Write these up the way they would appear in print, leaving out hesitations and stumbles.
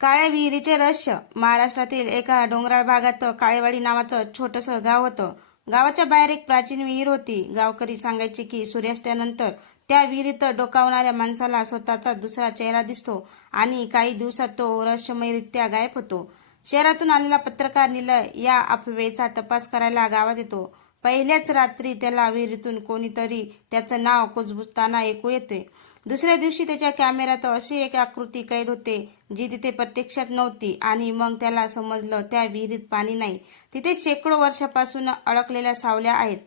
काळ्या विहिरीचे रहस्य. महाराष्ट्रातील एका डोंगराळ भागात काळेवाडी नावाचं छोटंसं गाव होतं. गावाच्या बाहेर एक प्राचीन विहीर होती. गावकरी सांगायचे की सूर्यास्तानंतर त्या विहिरीत डोकावणाऱ्या माणसाला स्वतःचा दुसरा चेहरा दिसतो आणि काही दिवसात तो रहस्यमयरित्या गायब होतो. शहरातून आलेला पत्रकार निलय या अफवेचा तपास करायला गावात येतो. पहिल्याच रात्री त्याला विहिरीतून कोणीतरी त्याचं नाव कुजबुजताना ऐकू येते. दुसऱ्या दिवशी त्याच्या कॅमेऱ्यात अशी एक आकृती कैद होते जी तिथे प्रत्यक्षात नव्हती आणि मग त्याला समजलं त्या विहिरीत पाणी नाही. तिथे शेकडो वर्षापासून अडकलेल्या सावल्या आहेत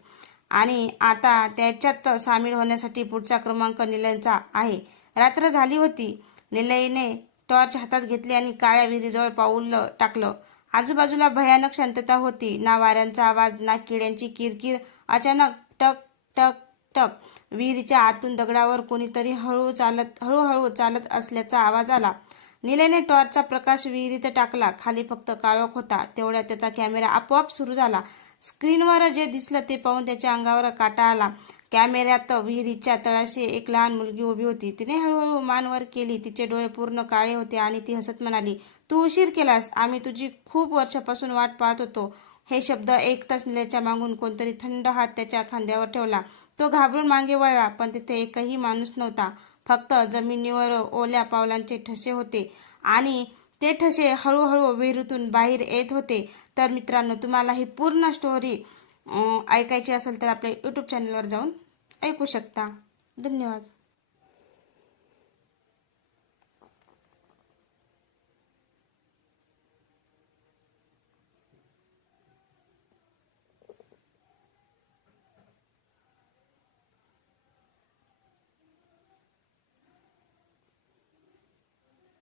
आणि आता त्याच्यात सामील होण्यासाठी पुढचा क्रमांक निलयचा आहे. रात्र झाली होती. निलयने टॉर्च हातात घेतली आणि काळ्या विहिरीजवळ पाऊल टाकलं. आजूबाजूला भयानक शांतता होती. ना वाऱ्यांचा आवाज, ना किड्यांची किरकिर. अचानक टक टक टक विहिरीच्या आतून दगडावर कोणीतरी हळूहळू चालत असल्याचा आवाज आला. निलयने टॉर्चचा प्रकाश विहिरीत टाकला. खाली फक्त काळोख होता. तेवढ्यात त्याचा कॅमेरा आपोआप सुरू झाला. स्क्रीनवर जे दिसलं ते पाहून त्याच्या अंगावर काटा आला. कॅमेऱ्यात विहिरीच्या तळाशी एक लहान मुलगी उभी होती. तिने हळूहळू मान वर केली. तिचे डोळे पूर्ण काळे होते आणि ती हसत म्हणाली, "तू उशीर केलास. आम्ही तुझी खूप वर्षापासून वाट पाहत होतो." हे शब्द ऐकताच निलयच्या मागून कोणतरी थंड हात त्याच्या खांद्यावर ठेवला. तो घाबरून मागे वळला, पण तिथे एकही माणूस नव्हता. फक्त जमिनीवर ओल्या पावलांचे ठसे होते आणि ते ठसे हळूहळू विहिरीतून बाहेर येत होते. तर मित्रांनो, तुम्हाला ही पूर्ण स्टोरी ऐकायची असेल तर आपल्या यूट्यूब चॅनलवर जाऊन ऐकू शकता. धन्यवाद.